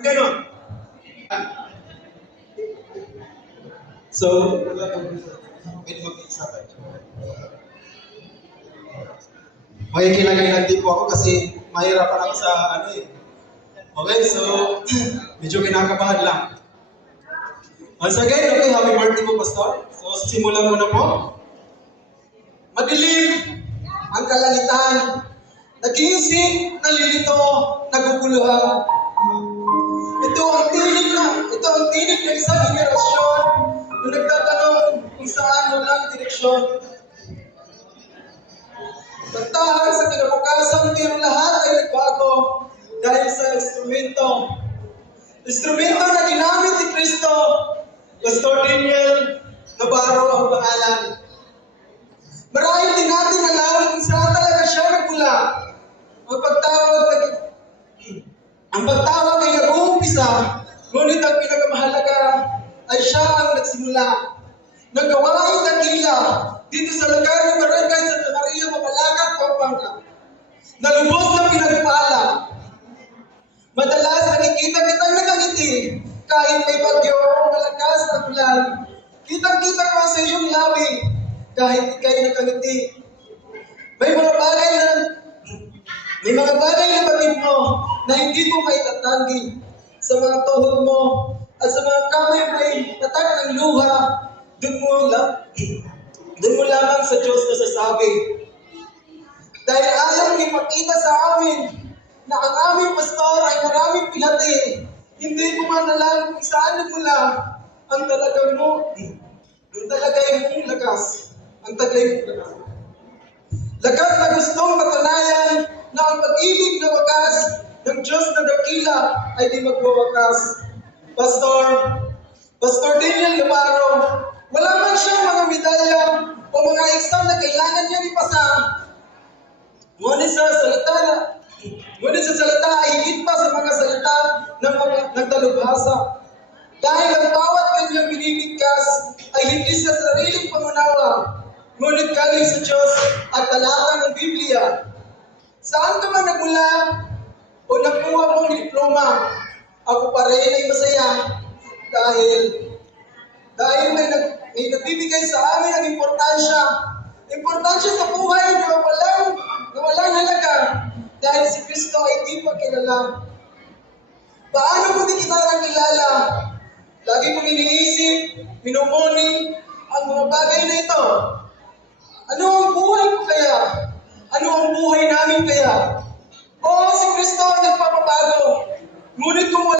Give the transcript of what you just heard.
Ganon. So, pwede mag-isa ba? May kinagay po ako kasi mahirapan ako sa ano eh. Okay, so medyo kinakabahan lang. Once again, okay, happy birthday po, Pastor. So, simulan mo na po. Madilim ang kalangitan. Nag-iisip, nalilito, naguguluhan. Ito ang tinig ng isang henerasyon na nagtatanong kung saan walang direksyon. Pagtahag sa kinabukasan, pero lahat ay nagbago dahil sa instrumento. Instrumento na ginamit ni Kristo, Pastor Daniel Navarro ang pangalan. Marahil din natin alam kung saan talaga siya nagmula. Ang pagtawag ay nag-uumpisa, ngunit ang pinakamahalaga ay siya ang nagsimula. Nagawain dakila dito sa lugar ng Barangay Santa Maria, Mabalacat, Pampanga. Nalubos na pinagpala. Madalas nakikita kitang nakangiti kahit may bagyo o malakas na ulan. Kitang-kita ko sa iyong labi kahit ikay nakangiti. May mga bagay na batid mo na hindi mo maitatanggi sa mga tuhod mo at sa mga kamay may tatak ng luha. Doon mo lamang sa Diyos na sasabi. Dahil ayaw ipakita sa amin na ang aming pastor ay maraming pilati, hindi mo man alam kung saan nagmula ang talagay mong lakas. Ang taglay mong lakas. Lakas na gustong patunayan na ang pag-ibig na wakas ng Diyos na dakila ay di magwawakas. Pastor Daniel Navarro, wala man siyang mga medalya o mga exam na kailangan niya ipasa. Ngunit sa salita ay higit pa sa mga salita ng mga nagtalubhasa. Dahil ang bawat kanyang binibigkas ay hindi sa sariling pangunawa, ngunit galing sa Diyos at talata ng Biblia. Saan ka man nagmula o nakuha mong diploma, ako pa rin ay masaya dahil may nagbibigay sa amin ang importansya sa buhay na walang halaga dahil si Kristo ay di pa kilala. Paano ko di kita nakilala? Lagi kong iniisip, minumuni ang mga bagay na ito. Ano ang buhay ko kaya? Ano ang buhay namin kaya? Oo, si Kristo ang nagpapabago. Ngunit kung